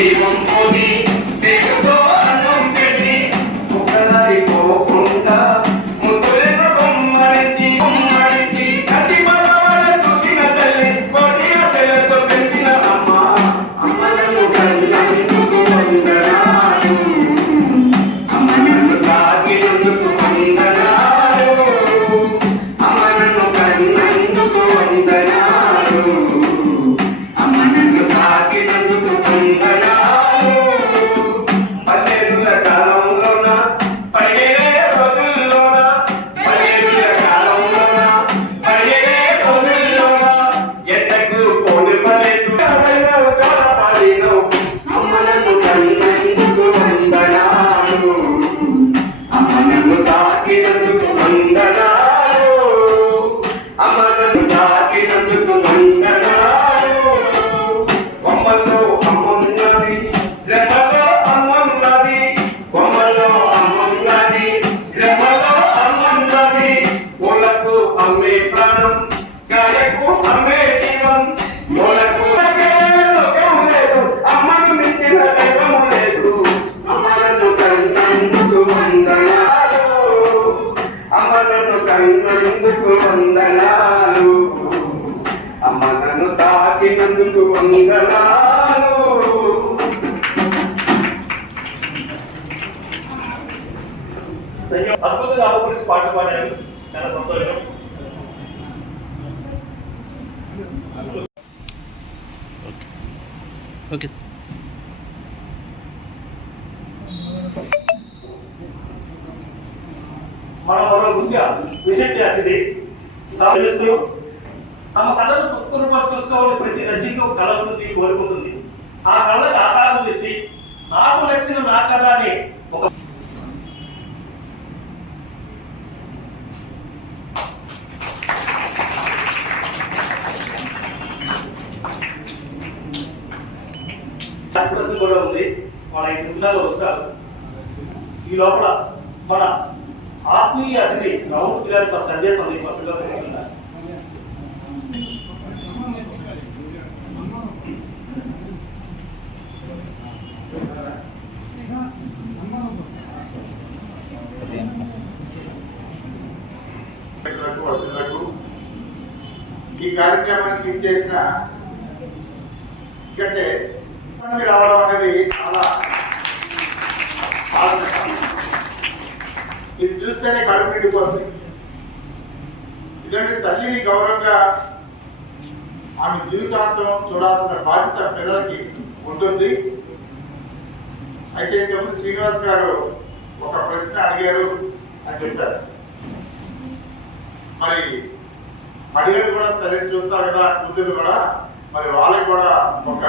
Leben, und sie తాకినందుకు వందనాలు? అద్భుతంగా అమ్మ గురించి పాట పాడారు. చాలా సంతోషం. ఓకే. సార్ మన మరో ముఖ్య విషయం అతిథి సాధిస్తూ తమ కళను పుస్తక రూపం చూసుకోవాలని ప్రతి రచయిత ఒక కళ ఉంటుంది కోరుకుంటుంది ఆ కళకు ఆకారం తెచ్చి నాకు నచ్చిన నా కళ అనే ఒక కూడా ఉంది. మన ఈ నిమిషాలు వస్తారు. ఈ లోపల మన ఆత్మీయ అతిథి రాహుల్ గారి సందేశం మీకు వరుసగా ఈ కార్యక్రమానికి ఇచ్చేసిన ఎందుకంటే మంది రావడం అనేది చాలా ఇది చూస్తేనే కడుపు నిండిపోతుంది. ఎందుకంటే తల్లిని గౌరవంగా ఆమె జీవితాంతం చూడాల్సిన బాధ్యత పిల్లలకి ఉంటుంది. అయితే ఇంతకుముందు శ్రీనివాస్ గారు ఒక ప్రశ్న అడిగారు అని చెప్పారు మరి అడిగడు కూడా తల్లిని చూస్తారు కదా కూతురు కూడా. మరి వాళ్ళకి కూడా ఒక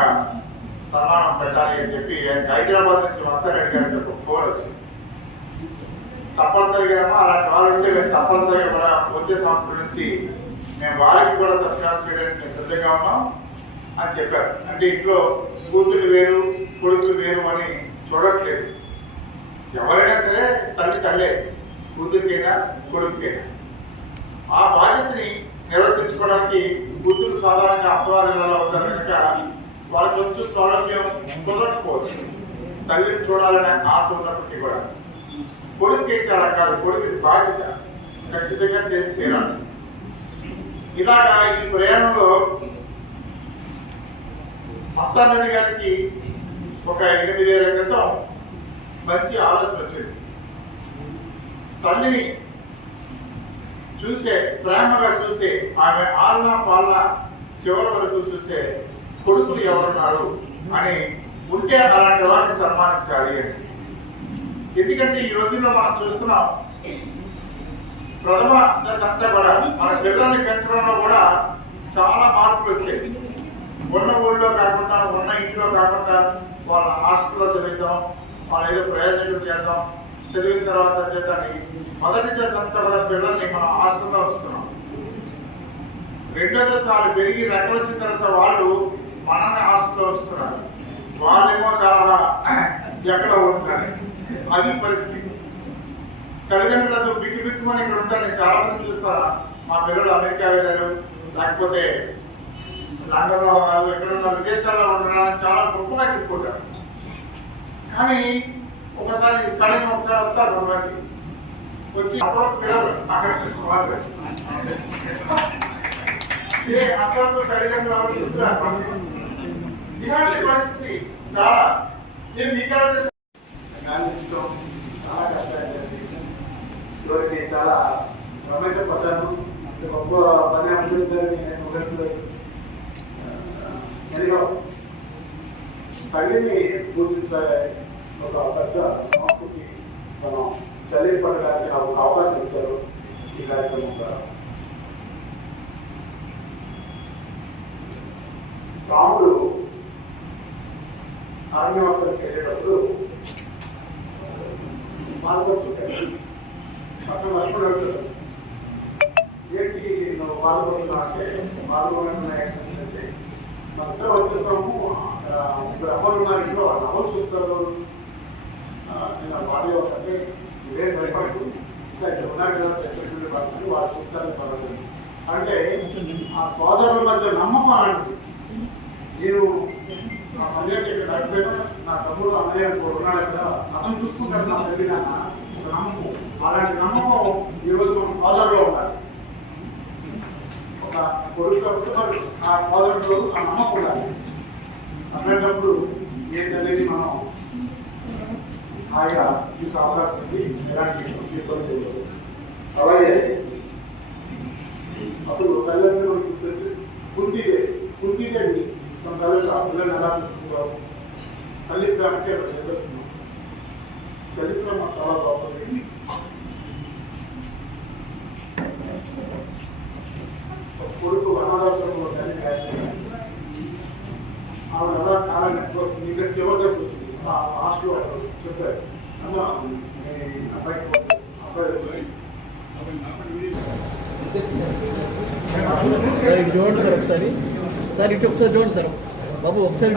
సన్మానం పెట్టాలి అని చెప్పి ఆయనకి హైదరాబాద్ నుంచి వస్తారని అడిగారంటే ఒక ఫోన్ వచ్చింది. తప్పనిసరిగా అలాంటి వాళ్ళు ఉంటే మేము తప్పనిసరిగా కూడా వచ్చే సంవత్సరం నుంచి మేము వాళ్ళకి కూడా సత్కారం చేయడానికి మేము సిద్ధంగా ఉన్నాం అని చెప్పారు. అంటే ఇంట్లో కూతురు వేరు కొడుకులు వేరు అని చూడట్లేదు. ఎవరైనా సరే తల్లి తల్లే కూతురికైనా కొడుకుకైనా. ఆ బాధ్యతని నిర్వర్తించుకోవడానికి కూతురు సాధారణంగా అత్తవారిలో ఉంటారు కనుక వాళ్ళకి కొంచెం సౌలభ్యం కుదరకపోవచ్చు. తల్లిని చూడాలనే ఆశ ఉన్నప్పటికీ కూడా. కొడుకు అయితే అలా కాదు కొడుకు బాధ్యత. ఖచ్చితంగా చేసి తీరాలి. ఇలాగా ఈ ప్రయాణంలో మస్తారెడ్డి గారికి ఒక ఎనిమిదేళ్ళ క్రితం మంచి ఆలోచన వచ్చింది. తల్లిని చూసే ప్రేమగా చూసే ఆమె ఆలన పాలన చివరి వరకు చూసే కొడుకులు ఎవరున్నారు అని ఉంటే అలాంటి వారిని సన్మానించాలి అని. ఎందుకంటే ఈ రోజుల్లో మనం చూస్తున్నాం ప్రథమ దశ అంతా కూడా మన పిల్లల్ని పెంచడంలో కూడా చాలా మార్పులు వచ్చాయి. ఉన్న ఊళ్ళో కాకుండా ఉన్న ఇంట్లో కాకుండా వాళ్ళ హాస్టల్లో చదివిద్దాం వాళ్ళు ఏదో ప్రయోజనం చేద్దాం చదివిన తర్వాత చేద్దాన్ని మొదటి దశ అంతా కూడా పిల్లల్ని మనం హాస్టల్లో వస్తున్నాం రెండో దశ వాళ్ళు పెరిగి రెక్కలు వచ్చిన తర్వాత వాళ్ళు మనల్ని హాస్టల్లో వస్తున్నారు వాళ్ళేమో చాలా ఎక్కడ ఉంటారు. అది పరిస్థితి. తల్లిదండ్రులతో బిక్కు బిక్కుమని ఇక్కడ ఉంటారు. నేను చాలా మంది చూస్తాను మా పిల్లలు అమెరికా వెళ్ళారు. లేకపోతే లండన్లో ఉన్నారు. విదేశాల్లో ఉండడం చాలా గొప్పగా చెప్పుకుంటారు. కానీ ఒకసారి సడన్ ఒకసారి వస్తారు మనకి వచ్చి ఏ అక్కడితో తల్లిదండ్రులు ఇలాంటి పరిస్థితి చాలా. నేను ఇక్కడ చాలా కష్టాలు చాలా గొప్ప పని అభివృద్ధి నేను ఊహించలేదు తల్లిని ఒక పెద్ద సంస్కృతి మనం చదివిపడడానికి నాకు ఒక అవకాశం ఇచ్చారు. ఈ కార్యక్రమం ద్వారా. రాముడు ఆర్యవర్తనకి వెళ్ళేటప్పుడు బాధపడుతుంటాడు అతను ఏంటి నువ్వు బాధపడుతున్నా అంటే బాధపడుతున్న యాక్షన్ అంటే మన వచ్చేస్తాము ఆ, ఇద్దరు అమ్మలు ఇంట్లో వాళ్ళు చూస్తారు. ఆ, నేను ఆ బాడీ అంటే ఇదే భయపడుతూ ఇంకా ఇక్కడ ఉన్నారు కదా సెక్రటరీ పడుతుంది వాళ్ళు చూస్తారు పర్వాలేదు అంటే ఆ సోదరుల మధ్య నమ్మకం అలాంటిది నేను నా సంజయ్ ఇక్కడ నడిపోయినా నా తమ్ముడు అన్నయ్య ఉన్నాడు. కదా అతను చూసుకుంటాడు నా తల్లి నాన్న ఒక నమ్మకం అలాంటి నమ్మకం ఈరోజు మన సోదరులో ఉండాలి ఒక కొడుకు ఆ సోదరుడు ఆ నమ్మకం ఉండాలి. అన్నప్పుడు ఏ తల్లిని మనం? హాయిగా చూసే అవకాశం ఉంది ఎలాంటి ఇబ్బంది చేయవచ్చు అలాగే అసలు తల్లిదండ్రులు కుంటిదే కుంటిదేవి మన తల్లి ఆ పిల్లల్ని ఎలా చూసుకుంటారు తల్లి ప్రేమకే అక్కడ చదివిస్తున్నాం తల్లి ప్రేమ చాలా గొప్పది ఒక కొడుకు వనవాసంలో తల్లి రాయాలి ఆవిడ ఎలా కాలం కోసం ఇక్కడ చివరి దశ వచ్చింది ఆ హాస్టల్లో చెప్పారు అమ్మ మీ అబ్బాయికి పోతే అబ్బాయి సార్ ఇటు చూడండి సార్ ఒకసారి సార్ ఇటు ఒకసారి చూడండి సార్. బాబు ఒకసారి